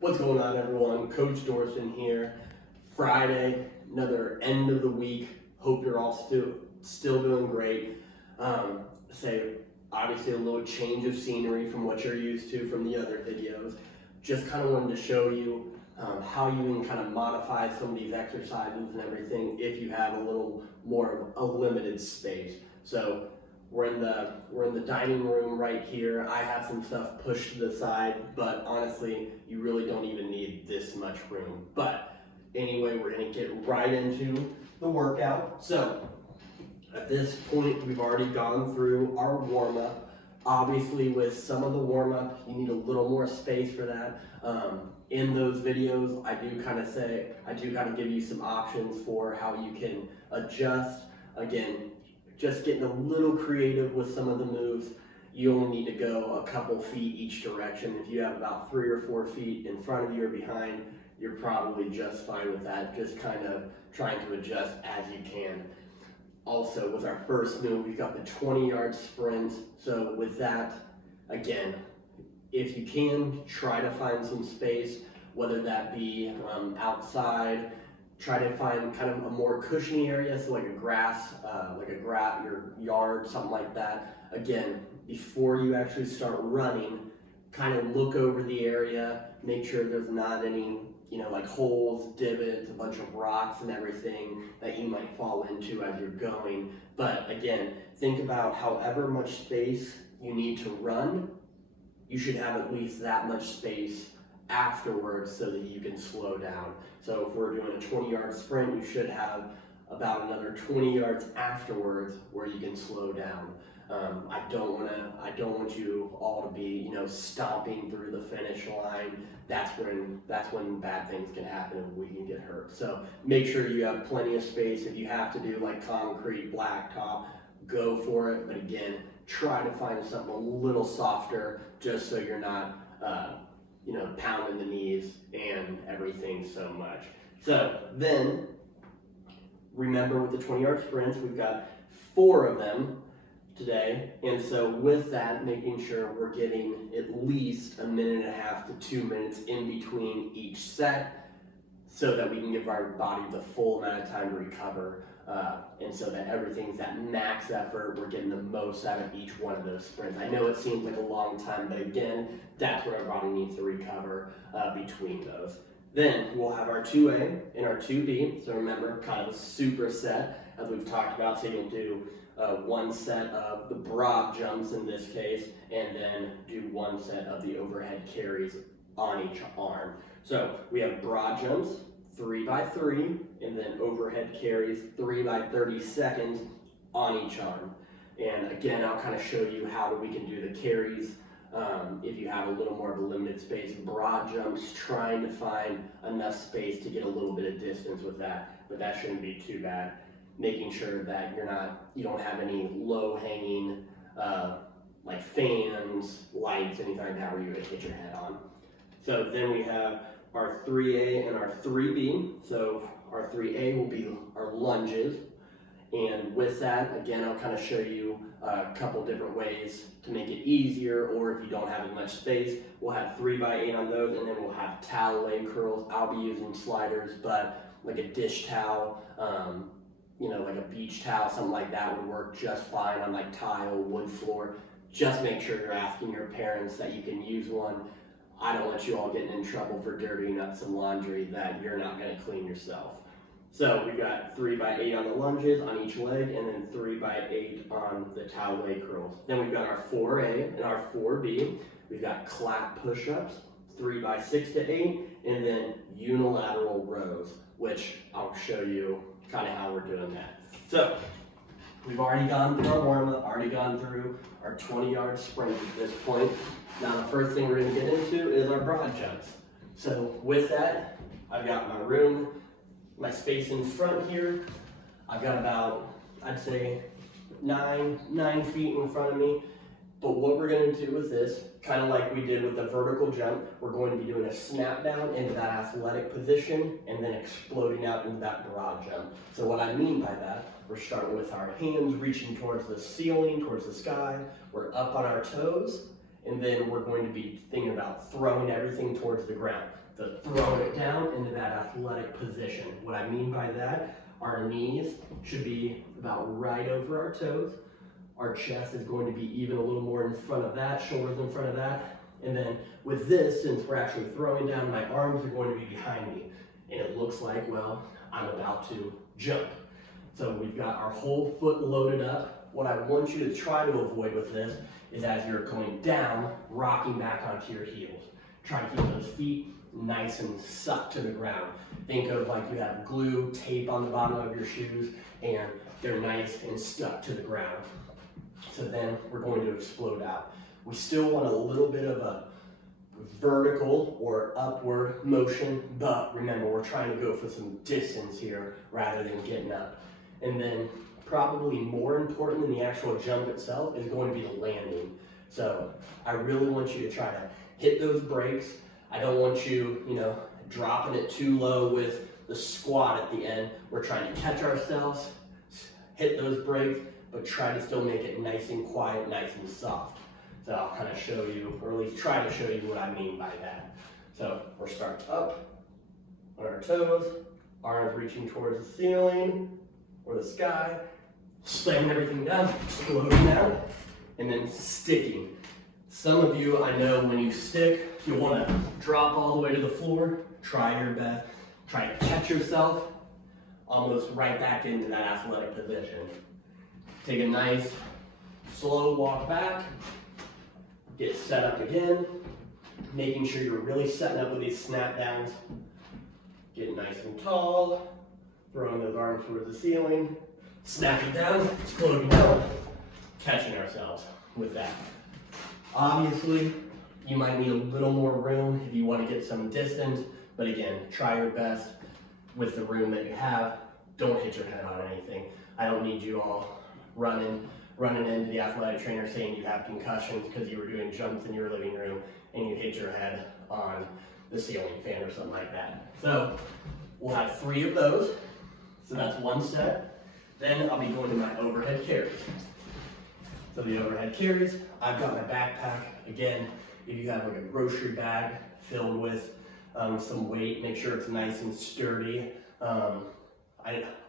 What's going on, everyone? Coach Dorson here. Friday, another end of the week. Hope you're all still doing great. Say obviously a little change of scenery from what you're used to from the other videos. Just kind of wanted to show you how you can kind of modify some of these exercises and everything if you have a little more of a limited space. So we're in the dining room right here. I have some stuff pushed to the side, but honestly, you really don't even need this much room. But anyway, we're gonna get right into the workout. So at this point, we've already gone through our warm-up. Obviously, with some of the warm-up, you need a little more space for that. In those videos, I do kind of give you some options for how you can adjust. Again, just getting a little creative with some of the moves. You only need to go a couple feet each direction. If you have about 3 or 4 feet in front of you or behind, you're probably just fine with that. Just kind of trying to adjust as you can. Also, with our first move, we've got the 20-yard sprint. So with that, again, if you can, try to find some space, whether that be outside. Try to find kind of a more cushiony area, so like your yard, something like that. Again, before you actually start running, kind of look over the area, make sure there's not any, like holes, divots, a bunch of rocks and everything that you might fall into as you're going. But again, think about however much space you need to run, you should have at least that much space afterwards so that you can slow down. So if we're doing a 20-yard sprint, you should have about another 20 yards afterwards where you can slow down. I don't want you all to be, stomping through the finish line. That's when bad things can happen and we can get hurt. So make sure you have plenty of space. If you have to do like concrete, blacktop, go for it. But again, try to find something a little softer just so you're not pounding the knees and everything so much. So then, remember with the 20-yard sprints, we've got 4 of them today. And so with that, making sure we're getting at least 1.5 to 2 minutes in between each set so that we can give our body the full amount of time to recover. And so that everything's at max effort, we're getting the most out of each one of those sprints. I know it seems like a long time, but again, that's where our body needs to recover between those. Then we'll have our 2A and our 2B. So remember, kind of a superset, as we've talked about. So you'll do 1 set of the broad jumps in this case, and then do 1 set of the overhead carries on each arm. So we have broad jumps, 3 by 3, and then overhead carries 3 by 30 seconds on each arm. And again, I'll kind of show you how we can do the carries if you have a little more of a limited space. Broad jumps, trying to find enough space to get a little bit of distance with that, but that shouldn't be too bad. Making sure that you don't have any low-hanging like fans, lights, anything like that where you would hit your head on. So then we have our 3A and our 3B. So our 3A will be our lunges. And with that, again, I'll kind of show you a couple different ways to make it easier, or if you don't have as much space, we'll have 3 by 8 on those, and then we'll have towel leg curls. I'll be using sliders, but like a dish towel, like a beach towel, something like that would work just fine on like tile, wood floor. Just make sure you're asking your parents that you can use one. I don't want you all getting in trouble for dirtying up some laundry that you're not going to clean yourself. So we've got 3 by 8 on the lunges on each leg, and then 3 by 8 on the towel leg curls. Then we've got our 4A and our 4B. We've got clap push-ups, 3 by 6 to 8, and then unilateral rows, which I'll show you kind of how we're doing that. So we've already gone through our warm-up, already gone through our 20-yard sprint at this point. Now the first thing we're going to get into is our broad jumps. So with that, I've got my room, my space in front here. I've got about, I'd say, 9 feet in front of me. But what we're going to do with this, kind of like we did with the vertical jump, we're going to be doing a snap down into that athletic position and then exploding out into that broad jump. So what I mean by that, we're starting with our hands reaching towards the ceiling, towards the sky. We're up on our toes, And then we're going to be thinking about throwing everything towards the ground. So throwing it down into that athletic position. What I mean by that, our knees should be about right over our toes. Our chest is going to be even a little more in front of that, shoulders in front of that. And then with this, since we're actually throwing down, my arms are going to be behind me. And it looks like, well, I'm about to jump. So we've got our whole foot loaded up. What I want you to try to avoid with this is as you're going down, rocking back onto your heels. Try to keep those feet nice and sucked to the ground. Think of like you have glue, tape on the bottom of your shoes, and they're nice and stuck to the ground. So then we're going to explode out. We still want a little bit of a vertical or upward motion, but remember, we're trying to go for some distance here rather than getting up. And then probably more important than the actual jump itself is going to be the landing. So I really want you to try to hit those brakes. I don't want you, dropping it too low with the squat at the end. We're trying to catch ourselves, hit those brakes, but try to still make it nice and quiet, nice and soft. So I'll kind of show you, or at least try to show you what I mean by that. So we're starting up on our toes, arms reaching towards the ceiling or the sky, slamming everything down, floating down, and then sticking. Some of you, I know when you stick, you want to drop all the way to the floor. Try your best. Try to catch yourself almost right back into that athletic position. Take a nice, slow walk back. Get set up again. Making sure you're really setting up with these snap downs. Get nice and tall. Throwing those arms towards the ceiling. Snapping down, exploding down. Catching ourselves with that. Obviously, you might need a little more room if you want to get some distance, but again, try your best with the room that you have. Don't hit your head on anything. I don't need you all running into the athletic trainer saying you have concussions because you were doing jumps in your living room and you hit your head on the ceiling fan or something like that. So we'll have 3 of those. So that's one set. Then I'll be going to my overhead carries. So the overhead carries, I've got my backpack. Again, if you have like a grocery bag filled with some weight, make sure it's nice and sturdy. All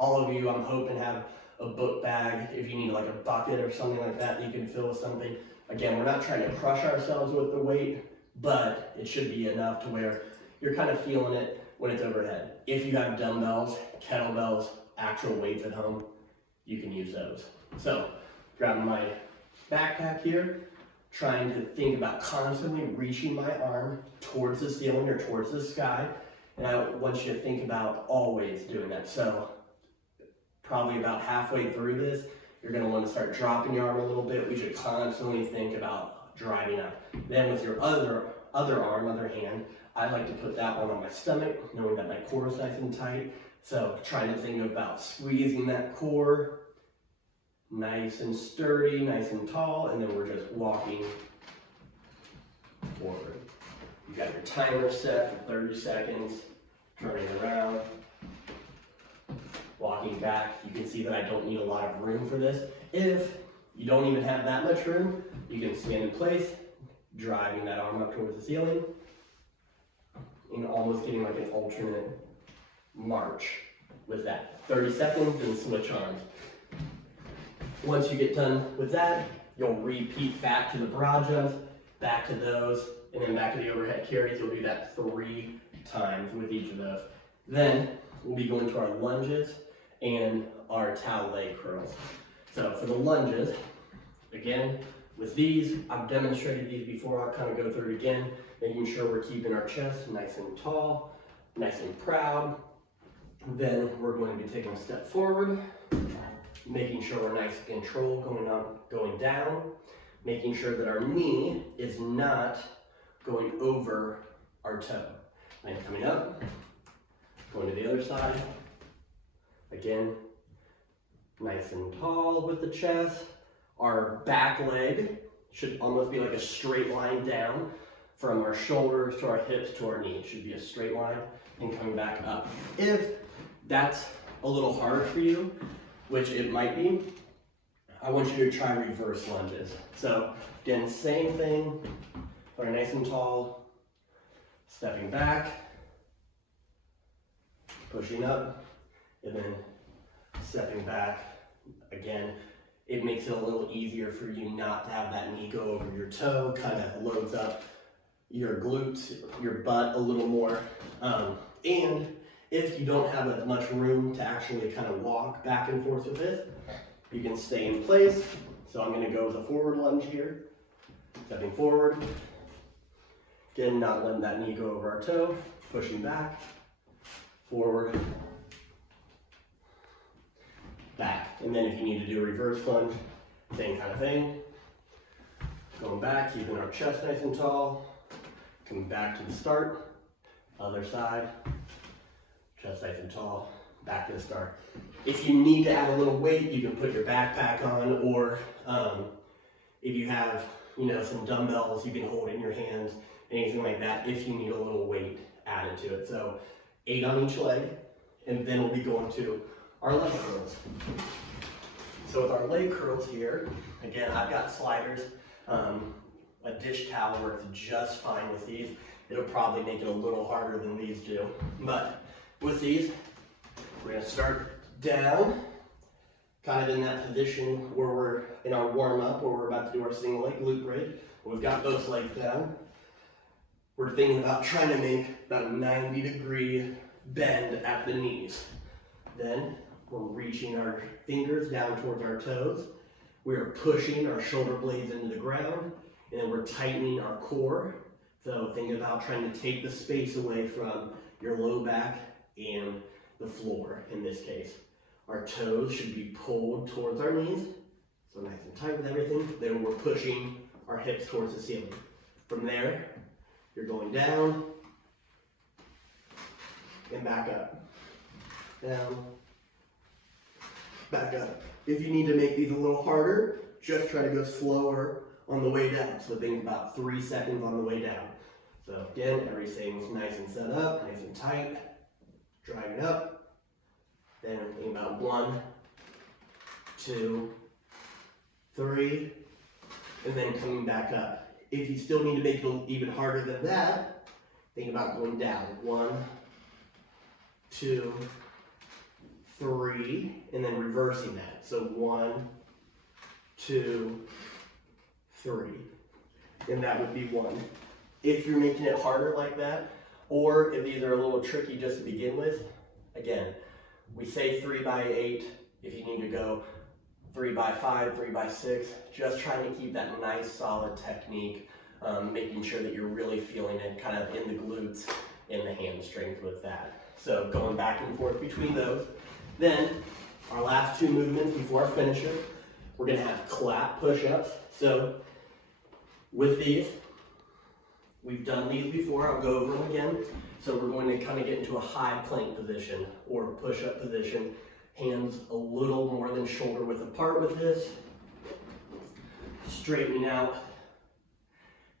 of you, I'm hoping, have a book bag. If you need like a bucket or something like that, you can fill with something. Again, we're not trying to crush ourselves with the weight, but it should be enough to where you're kind of feeling it when it's overhead. If you have dumbbells, kettlebells, actual weights at home, you can use those. So, grabbing my backpack here, trying to think about constantly reaching my arm towards the ceiling or towards the sky. And I want you to think about always doing that. So probably about halfway through this, you're going to want to start dropping your arm a little bit. We should constantly think about driving up. Then with your other hand, I like to put that one on my stomach, knowing that my core is nice and tight. So trying to think about squeezing that core, nice and sturdy, nice and tall, and then we're just walking forward. You got your timer set for 30 seconds, turning around, walking back. You can see that I don't need a lot of room for this. If you don't even have that much room, you can stand in place, driving that arm up towards the ceiling, and almost getting like an alternate march with that. 30 seconds and switch arms. Once you get done with that, you'll repeat back to the broad jumps, back to those, and then back to the overhead carries. You'll do that 3 times with each of those. Then we'll be going to our lunges and our towel leg curls. So for the lunges, again, with these, I've demonstrated these before. I'll kind of go through it again, making sure we're keeping our chest nice and tall, nice and proud. Then we're going to be taking a step forward, making sure we're nice and controlled, going down, making sure that our knee is not going over our toe. Then coming up, going to the other side. Again, nice and tall with the chest. Our back leg should almost be like a straight line down from our shoulders to our hips to our knees. It should be a straight line and coming back up. If that's a little hard for you, which it might be, I want you to try reverse lunges. So again, same thing, are nice and tall, stepping back, pushing up, and then stepping back. Again, it makes it a little easier for you not to have that knee go over your toe, kind of loads up your glutes, your butt a little more. And if you don't have as much room to actually kind of walk back and forth with this, you can stay in place. So I'm gonna go with a forward lunge here, stepping forward. Again, not letting that knee go over our toe, pushing back, forward, back. And then if you need to do a reverse lunge, same kind of thing. Going back, keeping our chest nice and tall. Coming back to the start, other side, chest nice and tall, back to the start. If you need to add a little weight, you can put your backpack on, or if you have, some dumbbells you can hold in your hands, anything like that, if you need a little weight added to it. So 8 on each leg, and then we'll be going to our leg curls. So with our leg curls here, again, I've got sliders. A dish towel works just fine with these. It'll probably make it a little harder than these do. But with these, we're gonna start down, kind of in that position where we're in our warm up, where we're about to do our single leg glute bridge. We've got both legs down. We're thinking about trying to make about a 90-degree bend at the knees. Then we're reaching our fingers down towards our toes. We are pushing our shoulder blades into the ground, and then we're tightening our core. So think about trying to take the space away from your low back and the floor in this case. Our toes should be pulled towards our knees, so nice and tight with everything. Then we're pushing our hips towards the ceiling. From there, you're going down and back up. Down, back up. If you need to make these a little harder, just try to go slower on the way down. So think about 3 seconds on the way down. So again, everything's nice and set up, nice and tight. Drag it up. Then think about 1, 2, 3, and then coming back up. If you still need to make it even harder than that, think about going down. 1, 2, 3, and then reversing that. So 1, 2, 3, and that would be 1. If you're making it harder like that, or if these are a little tricky just to begin with, again, we say 3 by 8. If you need to go 3 by 5, 3 by 6, just trying to keep that nice solid technique, making sure that you're really feeling it kind of in the glutes and the hamstrings with that. So going back and forth between those. Then our last 2 movements before our finisher, we're gonna have clap push-ups. So with these, we've done these before, I'll go over them again. So we're going to kind of get into a high plank position or push-up position. Hands a little more than shoulder width apart with this. Straightening out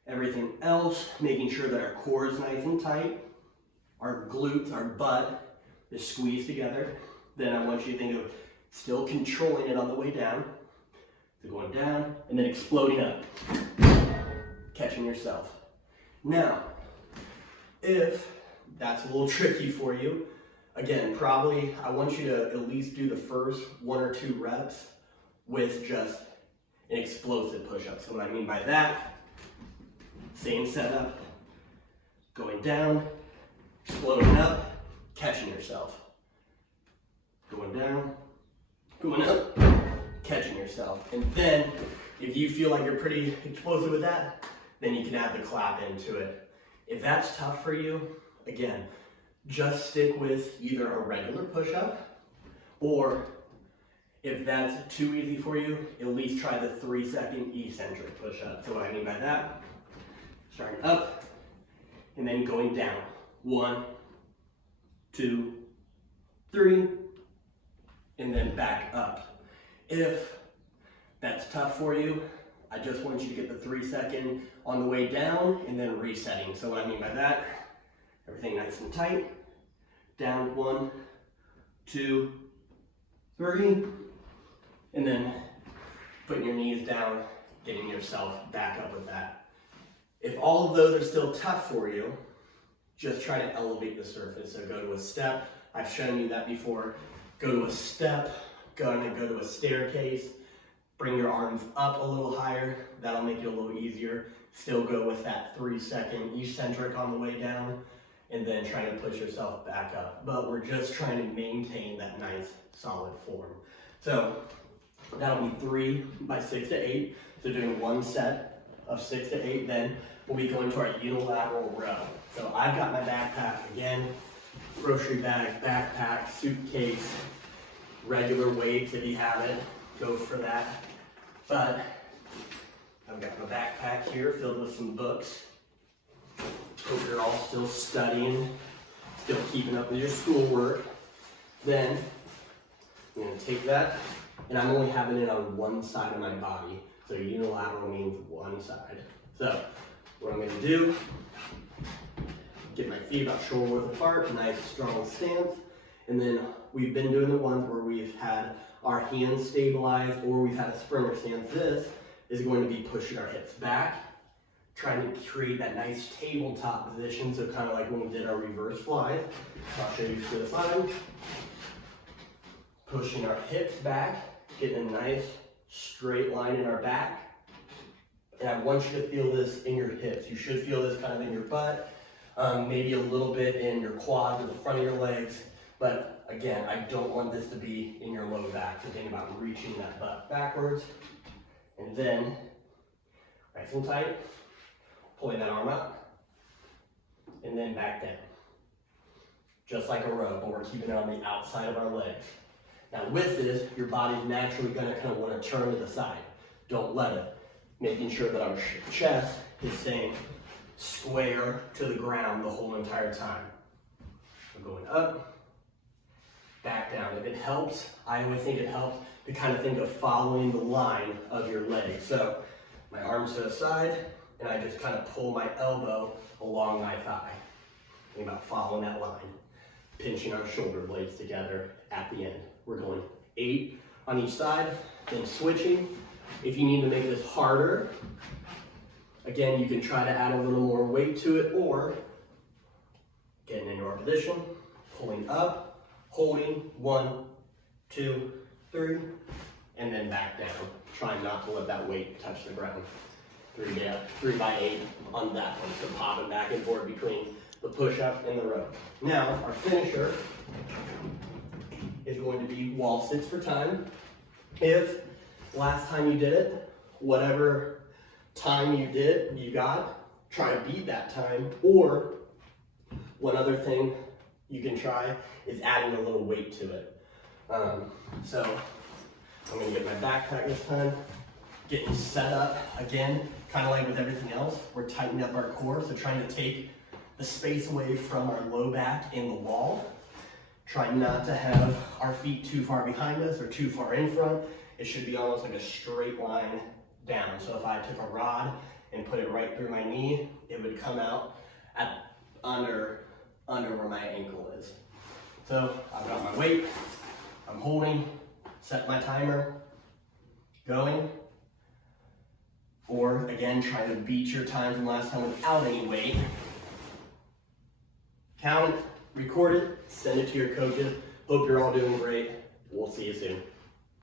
everything else, making sure that our core is nice and tight. Our glutes, our butt is squeezed together. Then I want you to think of still controlling it on the way down. So going down and then exploding up, catching yourself. Now, if that's a little tricky for you, again, probably I want you to at least do the first 1 or 2 reps with just an explosive push-up. So what I mean by that, same setup, going down, exploding up, catching yourself. Going down, going up, catching yourself. And then, if you feel like you're pretty explosive with that, then you can add the clap into it. If that's tough for you, again, just stick with either a regular push-up, or if that's too easy for you, at least try the 3-second eccentric push-up. So what I mean by that, starting up, and then going down. 1, 2, 3, and then back up. If that's tough for you, I just want you to get the 3-second on the way down and then resetting. So what I mean by that, everything nice and tight. Down 1, 2, 3, and then putting your knees down, getting yourself back up with that. If all of those are still tough for you, just try to elevate the surface. So go to a step. I've shown you that before. Go to a step, go to a staircase, bring your arms up a little higher. That'll make it a little easier. Still go with that 3-second eccentric on the way down, and then trying to push yourself back up. But we're just trying to maintain that nice solid form. So that'll be 3 by 6 to 8. So doing one set of 6 to 8, then we'll be going to our unilateral row. So I've got my backpack again, grocery bag, backpack, suitcase, regular weights if you have it, go for that. But I've got my backpack here filled with some books. Hope you're all still studying, still keeping up with your schoolwork. Then I'm going to take that, and I'm only having it on one side of my body. So unilateral means one side. So what I'm going to do, get my feet about shoulder width apart, nice strong stance. And then we've been doing the ones where we've had our hands stabilized or we've had a sprinter stance. This is going to be pushing our hips back, trying to create that nice tabletop position. So kind of like when we did our reverse flies. I'll show you to the side. Pushing our hips back, getting a nice straight line in our back. And I want you to feel this in your hips. You should feel this kind of in your butt, maybe a little bit in your quads or the front of your legs. But again, I don't want this to be in your low back. So think about reaching that butt backwards. And then, nice and tight, pulling that arm up. And then back down. Just like a row, but we're keeping it on the outside of our legs. Now with this, your body's naturally gonna kind of want to turn to the side. Don't let it. Making sure that our chest is staying square to the ground the whole entire time. We're going up, back down. If it helps, I always think it helps to kind of think of following the line of your leg. So my arms to the side, and I just kind of pull my elbow along my thigh. Think about following that line. Pinching our shoulder blades together at the end. We're going 8 on each side, then switching. If you need to make this harder, again, you can try to add a little more weight to it, or getting into our position, pulling up, holding 1, 2, 3, and then back down. Trying not to let that weight touch the ground. 3 by 8 on that one, so popping back and forth between the push-up and the row. Now, our finisher is going to be wall sits for time. If last time you did it, whatever time you got, try to beat that time. Or one other thing you can try is adding a little weight to it. So I'm gonna get my backpack this time, getting set up again, kind of like with everything else. We're tightening up our core, so trying to take the space away from our low back and the wall. Try not to have our feet too far behind us or too far in front. It should be almost like a straight line down. So if I took a rod and put it right through my knee, it would come out at under where my ankle is. So I've got my weight, I'm holding, set my timer, going. Or again, try to beat your time from last time without any weight. Count it, record it, send it to your coaches. Hope you're all doing great. We'll see you soon.